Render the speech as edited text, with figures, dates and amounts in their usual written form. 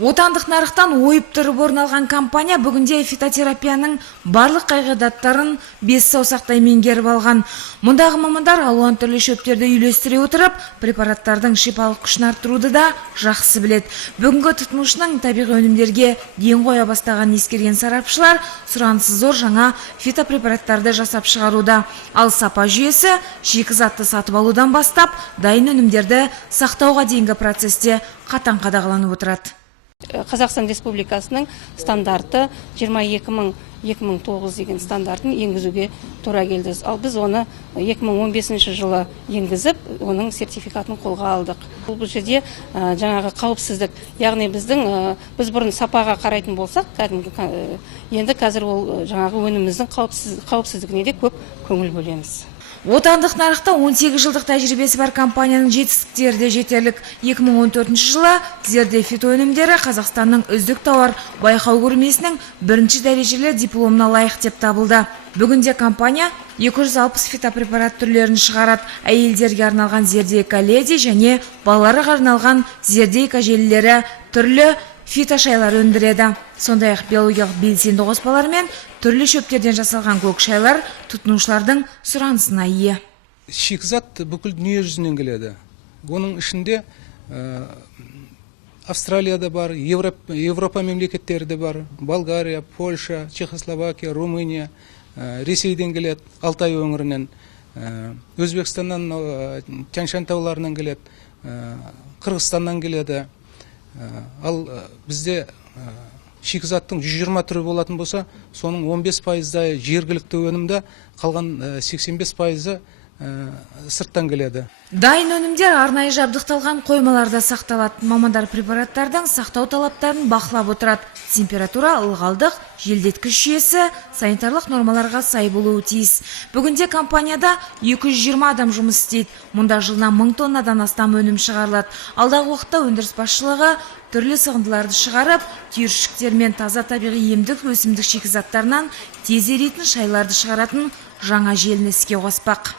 Отандық нарықтан ойып тұрып орын алған компания бүгінде фитотерапияның барлық қағидаттарын бес саусақтай меңгеріп алған. Мұндағы мамандар алуан түрлі шөптерді үйлестіре отырып, препараттардың шипалық күшін арттыруды да жақсы біледі. Бүгінгі тұтынушының табиғи өнімдерге ден қоя бастағанын ескерген сарапшылар сұранысы зор жаңа фитопрепараттарды жасап шығаруда. Ал сапа жүйесі шикізатты сатып алудан бастап, дайын өнімдерді сақтауға дейінгі процесте қатаң қадағаланып отырады. Қазақстан Республикасының стандарты 22.000-2009 деген стандартын енгізуге тура келді. Ал біз оны 2015 жылы енгізіп, оның сертификатын қолға алдық. Бұл жерде жаңағы қауіпсіздік, яғни біз бұрын сапаға қарайтын болсақ, енді қазір ол жаңағы өніміміздің қауіпсіздігіне де көп көңіл бөлеміз. Отандық нарықта 18 жылдық тәжірибесі бар компанияның жетістіктері де жетерлік. 2014 жылы Зерде фито өнімдері Қазақстанның үздік тауар байқау көрмесінің бірінші дәрежелі дипломына лайық деп табылды. Бүгінде компания 260 фитопрепарат түрлерін шығарады. Әйелдерге арналған Зердейка леди және балаларға арналған Зердейка желілері түрлі фитошайлар өндіреді. Сондай-ақ биологиялық белсенді қоспалар мен түрлі шөптерден жасалған көк шайлар тұтынушылардың сұранысына ие. Шикізат бүкіл дүние жүзінен келеді. Оның ішінде Австралияда бар, Европа мемлекеттері де бар, Болгария, Польша, Чехословакия, Румыния, Ресейден келеді, Алтай өңірінен, Өзбекстаннан, Тянь-Шань тауларынан келеді, Қырғызстаннан келеді. Ал бізде шикізаттың 120 түрі болатын болса, соның 15%-дай жергілікті өнімді, қалған 85%-ы сырттан келеді. Дайын өнімдер арнайы жабдықталған қоймаларда сақталады. Мамандар препараттардың сақтау талаптарын бақылап отырады. Температура, ылғалдық, желдеткіш жүйесі санитарлық нормаларға сай болуы тиіс. Бүгінде компанияда 220 адам жұмыс істейді. Мұнда жылына 1000 тоннадан астам өнім шығарылады. Алдағы уақытта өндіріс басшылығы түрлі сығындыларды шығарып, түйіршіктер мен таза табиғи емдік өсімдік шикізаттарынан тез еритін шайларды шығаратын жаңа желіні іске қоспақ.